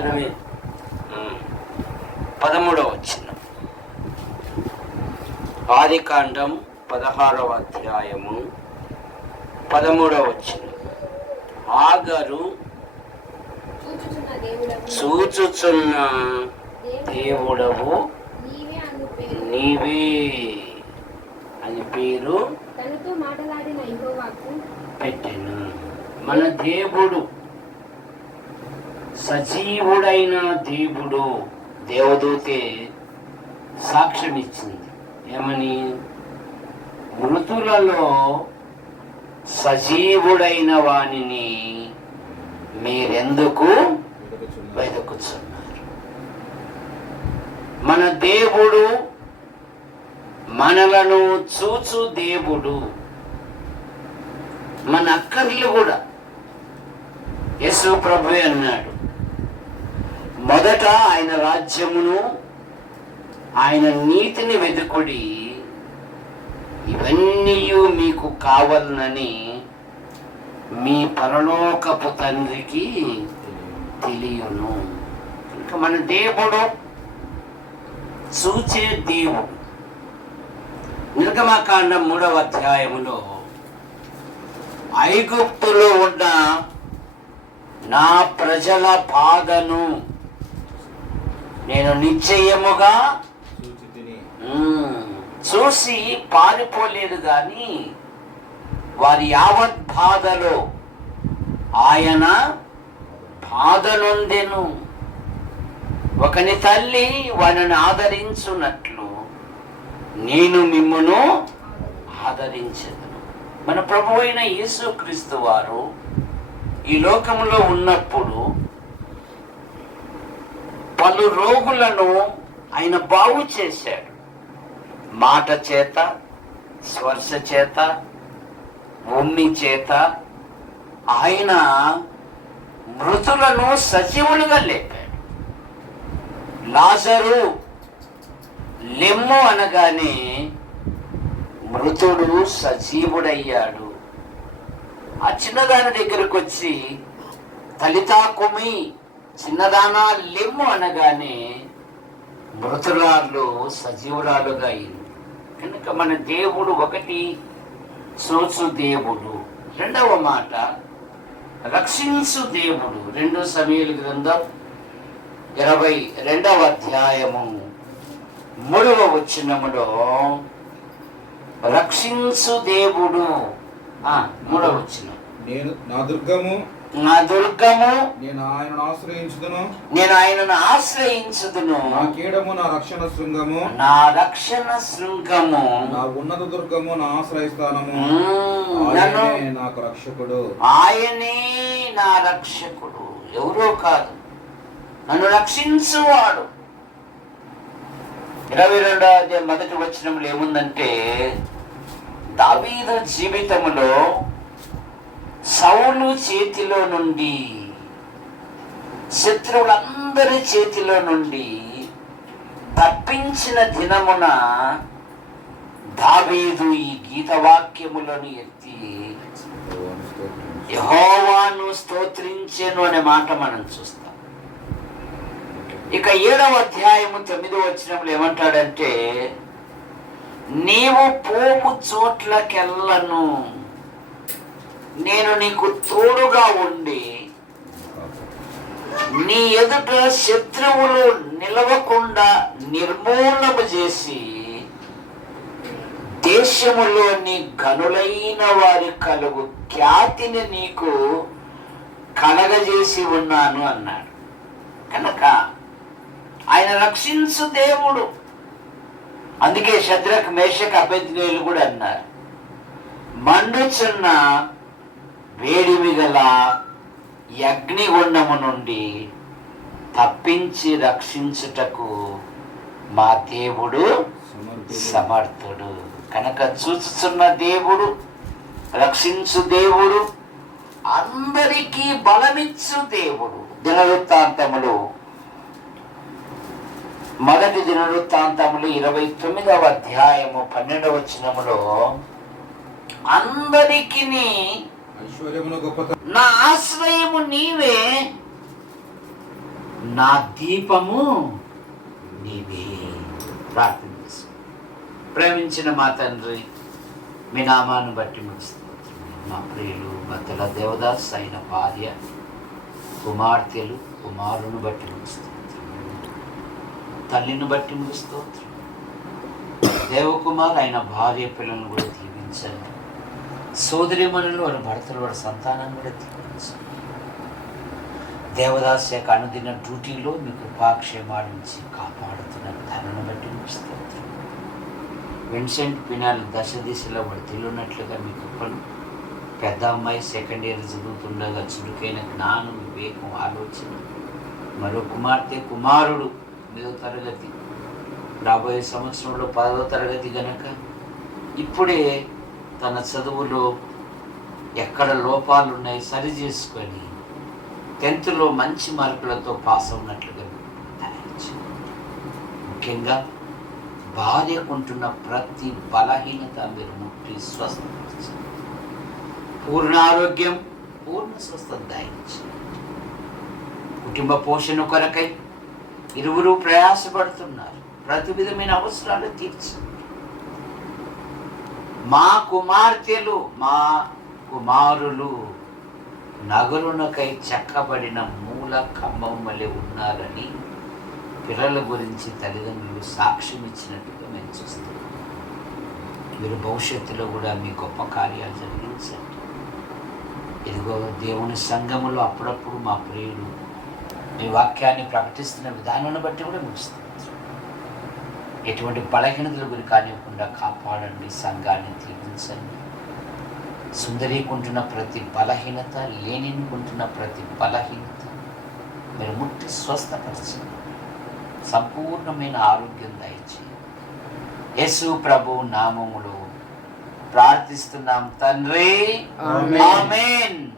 మాత్రమే. పదమూడవ వచ్చిన ఆదికాండం పదహారవ అధ్యాయము. పదమూడవ వచ్చిన ఆగరు చూచుచున్న దేవుడవు నీవే అను పేరు పెట్టెను. మన దేవుడు సజీవుడైన దేవుడు దేవదూతే సాక్ష్యం ఇచ్చింది ఏమని? మృతులలో సజీవుడైన వానిని మీరెందుకు వెతుకుతున్నారు? మన దేవుడు మనలను చూచు దేవుడు. మన అక్కర్లు కూడా. యేసు ప్రభు అన్నాడు. మొదట ఆయన రాజ్యమును ఆయన నీతిని వెతుకుడి ఇవన్నీ మీకు కావాలనని మీ పరలోకపు తండ్రికి తెలియను. ఇంకా మన దేవుడు చూచే దేవుడు. నిర్గమకాండం మూడవ అధ్యాయములో ఐగుప్తులో ఉన్న నా ప్రజల బాధను నేను నిశ్చయముగా చూసి పారిపోలేదు గాని వారి యావత్ బాధలో ఆయన బాధ నొందెను ఒకని తల్లి వారిని ఆదరించున్నట్లు నేను మిమ్మును ఆదరించదును. మన ప్రభు అయిన యేసుక్రీస్తు వారు ఈ లోకంలో ఉన్నప్పుడు పలు రోగులను ఆయన బాగు చేశాడు. మాట చేత స్పర్శ చేత ఉమ్మి చేత ఆయన మృతులను సజీవులుగా లేపాడు. లాజరు లెమ్ము అనగానే మృతుడు సజీవుడయ్యాడు. ఆ చిన్నదాని దగ్గరకు వచ్చి తలితాకుమి చిన్నదానా లెమ్ము అనగానే మృతురాలు సజీవురాలుగా అయింది. కనుక మన దేవుడు ఒకటి సోచు దేవుడు. రెండవ మాట రక్షించు దేవుడు. రెండో సమయాల గ్రంథం ఇరవై రెండవ అధ్యాయము. మూడవ వచ్చినములో రక్షించు దేవుడు. మూడవ వచ్చిన నేను నా దుర్గము నా దుర్గము నేను ఆయనను ఆశ్రయించుదును. నేను ఆయనను ఆశ్రయించుదును. నా కీడము నా రక్షణ శృంగము. నా రక్షణ శృంగము. నా ఉన్నత దుర్గము నా ఆశ్రయస్థానము. నన్ను నాకు రక్షకుడు. ఆయనే నా రక్షకుడు. ఎవరో కాదు. నన్ను రక్షించువాడు. ఇరవై అధ్యాయం మొదటి వచనంలో ఏముందంటే దావీదు జీవితములో సౌలు చేతిలో నుండి శత్రువులందరి చేతిలో నుండి తప్పించిన దినమున దావీదు ఈ గీతవాక్యములను ఎత్తి యహోవాను స్తోత్రించెను అనే మాట మనం చూస్తాం. ఇక ఏడవ అధ్యాయము తొమ్మిదో వచ్చినప్పుడు ఏమంటాడంటే నీవు పోము చోట్లకెళ్ళను. నేను నీకు తోడుగా ఉండి నీ ఎదుట శత్రువులు నిలవకుండా నిర్మూలము చేసి దేశములోని గనులైన వారి కలుగు ఖ్యాతిని నీకు కలగజేసి ఉన్నాను అన్నాడు. కనుక ఆయన రక్షించు దేవుడు. అందుకే శద్రక్ మేషక్ అభ్యర్థులు కూడా అన్నారు. మండుచున్న వేడిమి గల ఈ నుండి తప్పించి రక్షించుటకు మా దేవుడు సమర్థుడు. కనుక చూచుచున్న దేవుడు రక్షించు దేవుడు అందరికీ బలమిచ్చు దేవుడు. దినవృత్తాంతములు. మొదటి దినవృత్తాంతములు ఇరవై తొమ్మిదవ అధ్యాయము పన్నెండవ వచనములో అందరికీ నా ఆశ్రయము నీవే నా దీపము నీవే. ప్రార్థన ప్రేమించిన మా తండ్రి మీ నామాన్ని బట్టి మీకు స్తోత్రం. మా ప్రియులు మధ్యల దేవదాస్ అయిన భార్య కుమార్తెలు కుమారుని బట్టి మీకు తల్లిని బట్టి ముగిస్తూ దేవకుమార్ ఆయన భార్య పిల్లలను కూడా దీవించండి. సోదరిమణులు వారి భర్తలు వారి సంతానం కూడా దీవించండి దేవదాస్ యొక్క అనుదిన డ్యూటీలో మీ కృపాక్షేమాలించి కాపాడుతున్న ధనను బట్టి మీకు స్తోత్రం. విన్సెంట్ పినాల్ దశ దిశలో వర్తిల్లున్నట్లుగా మీ కృపను పెద్ద అమ్మాయి సెకండ్ ఇయర్ చదువుతుండగా చురుకైన జ్ఞానం వివేకం ఆలోచన మరో కుమార్తె కుమారుడు ఐదో తరగతి. రాబోయే సంవత్సరంలో పదవ తరగతి గనక ఇప్పుడే తన చదువులో ఎక్కడ లోపాలు ఉన్నాయి సరి చేసుకొని టెన్త్లో మంచి మార్కులతో పాస్ అవునట్లుగా ముఖ్యంగా భార్యకుంటున్న ప్రతి బలహీనత మీరు ముట్టి స్వస్థపరచండి పూర్ణ ఆరోగ్యం పూర్ణ స్వస్థత దాయించండి కుటుంబ పోషణ కొరకై ఇరువురు ప్రయాసపడుతున్నారు. ప్రతి విధమైన అవసరాలు తీర్చండి మా కుమార్తెలు మా కుమారులు నగరునకై చెక్కబడిన మూల కంబం వలె ఉన్నారని పిల్లల గురించి తల్లిదండ్రులు సాక్ష్యం ఇచ్చినట్టుగా మేము చూస్తున్నాం మీరు భవిష్యత్తులో కూడా మీ గొప్ప కార్యాలు జరిగించండి. ఇదిగో దేవుని సంఘములో అప్పుడప్పుడు మా ప్రియులు మీ వాక్యాన్ని ప్రకటిస్తున్న విధానాన్ని బట్టి కూడా మీకు ఎటువంటి బలహీనతలు గురి కానివ్వకుండా కాపాడండి సంఘాన్ని తీర్చండి సుందరీకుంటున్న ప్రతి బలహీనత లేనికుంటున్న ప్రతి బలహీనత మీరు ముట్టి స్వస్థపరచండి. సంపూర్ణమైన ఆరోగ్యం దయచేయండి. యేసు ప్రభు నామములో ప్రార్థిస్తున్నాం తండ్రి. ఆమేన్. ఆమేన్.